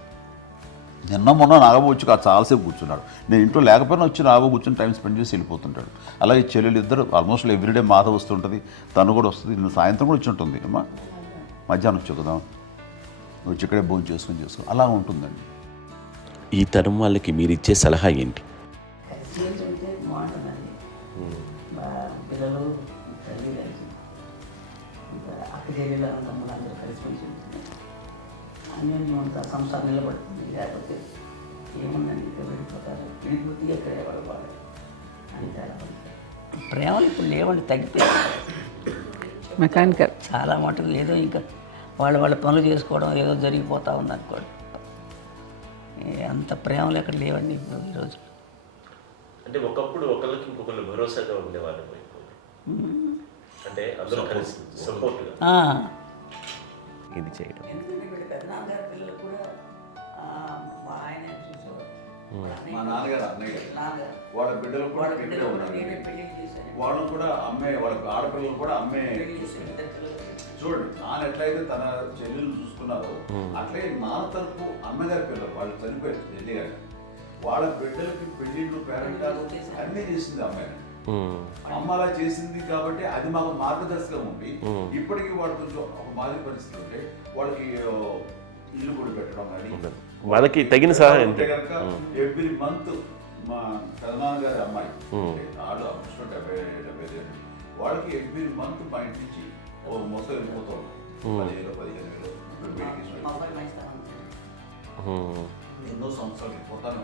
నిన్న మొన్న నాగబాబు వచ్చి చాలాసేపు కూర్చున్నాడు. నేను ఇంట్లో లేకపోయినా వచ్చి నాగబాబు కూర్చొని టైం స్పెండ్ చేసి వెళ్ళిపోతుంటాడు. అలాగే చెల్లెలు ఇద్దరు ఆల్మోస్ట్ ఎవ్రీడే మాత వస్తుంటుంది, తను కూడా వస్తుంది. నిన్న సాయంత్రం కూడా వచ్చి ఉంటుంది. అమ్మా మధ్యాహ్నం వచ్చి కదా వచ్చి ఇక్కడే భోజనం చేసుకుని అలా ఉంటుందండి. ఈ తరం వాళ్ళకి మీరు ఇచ్చే సలహా ఏంటి? కలిసి ఉంటే బాగుంటుందండి. పిల్లలు తల్లి కలిసి ఇంకా అక్క చెల్లెలు తమ్ముడు అందరూ కలిసి ఉంటుంది. అన్నీ అంతా సంసారం నిలబడుతుంది. లేకపోతే ఏముందండి, ఇక్కడ వెళ్ళిపోతారు, విడిపోతే ఎక్కడ ఎవరు వాళ్ళు అంతే. ప్రేమలు ఇప్పుడు లేవండి, తగ్గిపోయాయి. మెకానికల్ చాలా మటుకు ఏదో ఇంకా వాళ్ళ పనులు చేసుకోవడం ఏదో జరిగిపోతూ ఉంది అనుకోండి. అంత ప్రేమలు ఎక్కడ లేవండి ఇప్పుడు ఈరోజు. అంటే ఒకప్పుడు ఒకళ్ళకి ఇంకొకళ్ళు భరోసాగా ఉండేవాళ్ళు, అంటే అందరూ కలిసి సపోర్ట్గా ఇది చేయడం. ఎందుకంటే వీళ్ళ పెద్దనాన్నగారి పిల్లలు కూడా ఆయన చూసేవారు. మా నాన్నగారు అన్నయ్య గారు నాన్నగారు వాళ్ళ బిడ్డలు కూడా వాళ్ళ ఇక్కడే బిడ్డలు కూడా ఉన్నారు. నేనే పెళ్లి చేశాను. వాళ్ళు కూడా అమ్మే, వాళ్ళ ఆడపిల్లలు కూడా అమ్మే. పెళ్లి చేశాను, ఇద్దరు పిల్లలు. చూడండి, నాన్న ఎట్లయితే తన చెల్లెలు చూసుకున్నారో అట్లే నాన్న తరపు అమ్మగారి పిల్లలు వాళ్ళు చనిపోయారు జల్లి గారు. వాళ్ళ బిడ్డలకి పెళ్లిళ్ళు, పేరెంటాలు అన్నీ చేసింది అమ్మాయి. అమ్మ అలా చేసింది కాబట్టి అది మాకు మార్గదర్శకం ఉంది. ఇప్పటికీ వాళ్ళు కొంచెం ఒక మాదిరి పరిస్థితి ఉంటే వాళ్ళకి ఇల్లు కూడా పెట్టడం కానీ వాళ్ళకి తగిన సహాయం కనుక ఎవ్రీ మంత్ మా పెదనాన్నగారి అమ్మాయి వాళ్ళు అప్పుడు 70 వాళ్ళకి ఎవ్రీ మంత్ మా ఇంటి నుంచి ఓ మొత్తం వెళ్ళిపోతాం. 10,000-15,000 మొబైల్ మంచితనం ఎన్నో సంవత్సరాలు వెళ్ళిపోతాను.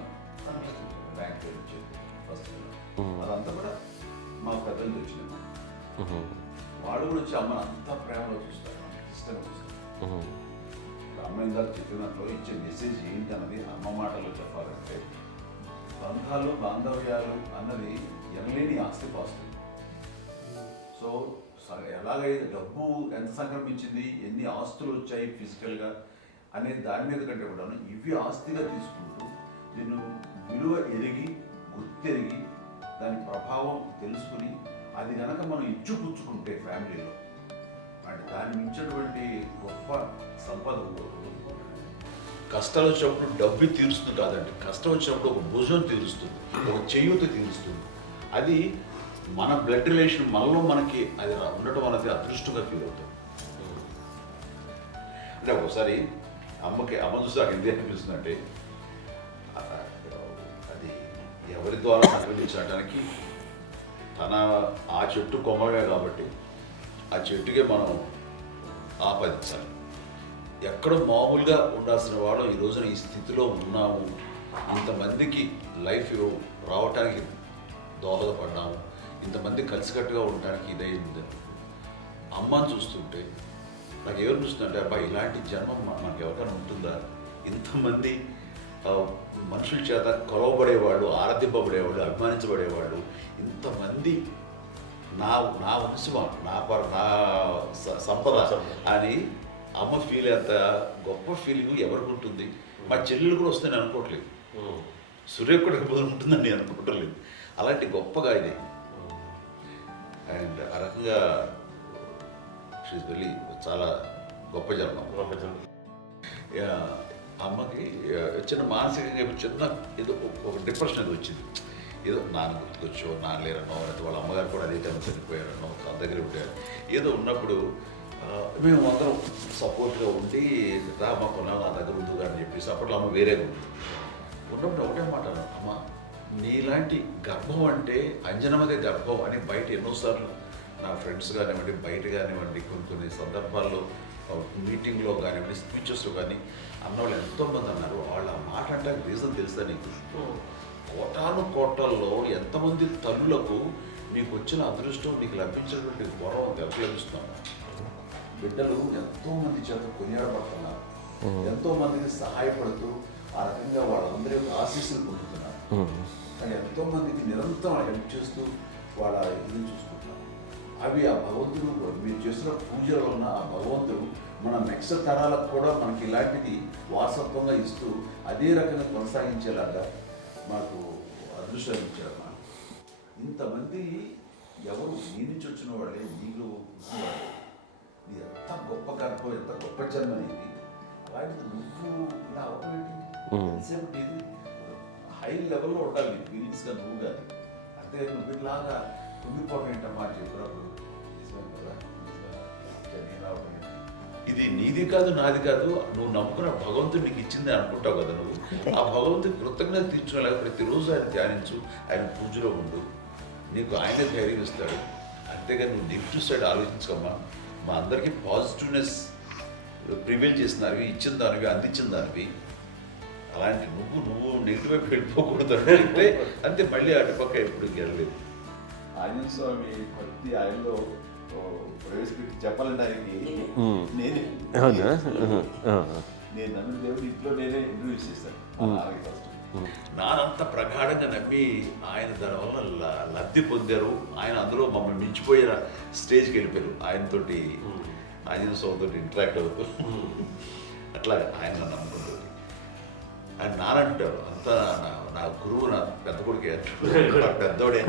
బ్యాంక్ వచ్చేది ఫస్ట్ అదంతా కూడా మా పెద్దలు తెచ్చినాము. వాళ్ళు కూడా వచ్చి అమ్మని అంతా ప్రేమలో చూస్తారు, ఇష్టంగా చూస్తారు. అమ్మ ఇందాక చెప్పినట్లు ఇచ్చే మెసేజ్ ఏంటి అన్నది అమ్మ మాటలో చెప్పాలంటే, బంధాలు బాంధవ్యాలు అన్నది ఎనలేని ఆస్తిపాస్తులు. సో ఎలాగైతే డబ్బు ఎంత సంక్రమించింది, ఎన్ని ఆస్తులు వచ్చాయి ఫిజికల్గా అనే దాని మీద కంటే కూడా ఇవి ఆస్తిగా తీసుకుంటూ దీన్ని విలువ ఎరిగి, గుర్తెరిగి, దాని ప్రభావం తెలుసుకుని అది కనుక మనం ఇచ్చుపుచ్చుకుంటే ఫ్యామిలీలో అంటే దాన్ని మించినటువంటి గొప్ప సంపద. కష్టాలు వచ్చినప్పుడు డబ్బు తీరుస్తుంది కాదండి, కష్టం వచ్చినప్పుడు ఒక భుజం తీరుస్తుంది, ఒక చేయూత తీరుస్తుంది. అది మన బ్లడ్ రిలేషన్ మనలో మనకి అది ఉండటం అనేది అదృష్టంగా ఫీల్ అవుతుంది. అంటే ఒకసారి అమ్మ చూసి నాకు ఎందుకు అనిపిస్తుంది అంటే, అది ఎవరి ద్వారా సంక్రమించడానికి తన ఆ చెట్టు కొమ్మగా కాబట్టి ఆ చెట్టుకే మనం ఆపాదించాలి. ఎక్కడో మామూలుగా ఉండాల్సిన వాళ్ళం ఈ రోజున ఈ స్థితిలో ఉన్నాము, ఇంతమందికి లైఫ్ రావటానికి దోహదపడ్డాము, ఇంతమంది కలిసికట్టుగా ఉండడానికి ఇదైంది. అమ్మని చూస్తుంటే నాకు ఎవరు చూస్తుంటే అబ్బా ఇలాంటి జన్మం మనకు ఎవరికైనా ఉంటుందా, ఇంతమంది మనుషుల చేత కొలవబడేవాళ్ళు, ఆరాధింపబడేవాళ్ళు, అభిమానించబడేవాళ్ళు, ఇంతమంది నా వంశమా, నా సంపద అని అమ్మ ఫీల్ అంత గొప్ప ఫీలింగ్ ఎవరికి ఉంటుంది. మా చెల్లెలు కూడా వస్తే నేను అనుకోవట్లేదు, సూర్య కూడా ఉంటుందని నేను అనుకోవట్లేదు. అలాంటి గొప్పగా ఇది. అండ్ ఆ రకంగా షీస్ వెరీ చాలా గొప్ప జన్మ. అమ్మకి చిన్న మానసికంగా చిన్న ఏదో ఒక డిప్రెషన్ అది వచ్చింది. ఏదో నాన్న గుర్తుకొచ్చో, నాన్న లేరనో, లేకపోతే వాళ్ళ అమ్మగారు కూడా అదే టైం చనిపోయారనో, తన దగ్గర ఉంటారు ఏదో ఉన్నప్పుడు మేము అందరం సపోర్ట్గా ఉండి రామా కొన్నా నా దగ్గర ఉందిగా అని చెప్పేసి అప్పట్లో అమ్మ వేరేగా ఉంది. ఉన్నప్పుడు ఒకటే మాట అమ్మ నీలాంటి గర్భం అంటే అంజనమదే గర్భం అని బయట ఎన్నోసార్లు నా ఫ్రెండ్స్ కానివ్వండి, బయట కానివ్వండి, కొన్ని సందర్భాల్లో మీటింగ్లో కానివ్వండి, స్పీచెస్లో కానీ అన్నవాళ్ళు ఎంతోమంది అన్నారు. వాళ్ళ మాట అంటే రీజన్ తెలుసా నీకు? కోటాను కోటల్లో ఎంతమంది తల్లులకు నీకు వచ్చిన అదృష్టం, నీకు లభించినటువంటి గౌరవం ఎవరు లభిస్తున్నాను. బిడ్డలు ఎంతోమంది చేత కొనియాడబడుతున్నారు, ఎంతోమందికి సహాయపడుతూ ఆ రకంగా వాళ్ళందరి యొక్క ఆశీస్సులు పొందుతున్నారు. కానీ ఎంతోమందికి నిరంతరం హెల్ప్ చేస్తూ వాళ్ళ ఇది చూసుకుంటున్నారు. అవి ఆ భగవంతుడు మీరు చేసిన పూజలో ఉన్న ఆ భగవంతుడు మన నెక్స్ట్ తరాలకు కూడా మనకి ఇలాంటిది వారసత్వంగా ఇస్తూ అదే రకంగా కొనసాగించేలాగా మాకు అదృష్టం ఇచ్చారు. ఇంతమంది ఎవరు నీ నుంచి వచ్చిన వాళ్ళే, నీకు నీ ఎంత గొప్ప గర్భం, ఎంత గొప్ప జన్మ నీది. అలాంటిది నువ్వు ఇలా అవటమేంటి? ఎంతసేపు ఇది హై లెవెల్లో ఉండాలి నీ ఫీలింగ్స్గా నువ్వు కానీ. అంతే నువ్వు ఇలాగా కుంగిపోవడం ఏంటమ్మా అని చెప్పినప్పుడు ఇది నీది కాదు, నాది కాదు, నువ్వు నమ్ముకున్న భగవంతుడు నీకు ఇచ్చింది అనుకుంటావు కదా. నువ్వు ఆ భగవంతుడి కృతజ్ఞత తీర్చుకోలేక ప్రతిరోజు ఆయన ధ్యానించు, ఆయన పూజలో ఉండు, నీకు ఆయనే ధైర్యం ఇస్తాడు. అంతేగా నువ్వు నెగిటివ్ సైడ్ ఆలోచించకమ్మా. మా అందరికీ పాజిటివ్నెస్ ప్రివైల్ చేసిన దానివి, ఇచ్చిన దానివి, అందించిన దానివి. అలాంటి నువ్వు నెగిటివ్ వైపు వెళ్ళిపోకూడదు అంటే అంతే. మళ్ళీ అటుపక్క ఎప్పుడు గెలలేదు. ఆంజనేయ స్వామి భక్తి ఆయనలో ప్రవేశపెట్టి చెప్పాలంటే ఆయనకి నేనే నేను నమ్మిన దేవుడు ఇంట్లో నేనే ఇంట్రడ్యూస్ చేశాను. నానంత ప్రగాఢంగా నమ్మి ఆయన దానివల్ల లబ్ధి పొందారు. ఆయన అందులో మమ్మల్ని మించిపోయిన స్టేజ్కి వెళ్ళిపోయారు. ఆయనతోటి ఆంజనేయ స్వామితో ఇంటరాక్ట్ అవుతూ అట్లా ఆయన నమ్ముకుంటారు. ఆయన నానంటారు అంతా నా గురువు, నా పెద్ద కొడుకు పెద్దోడే.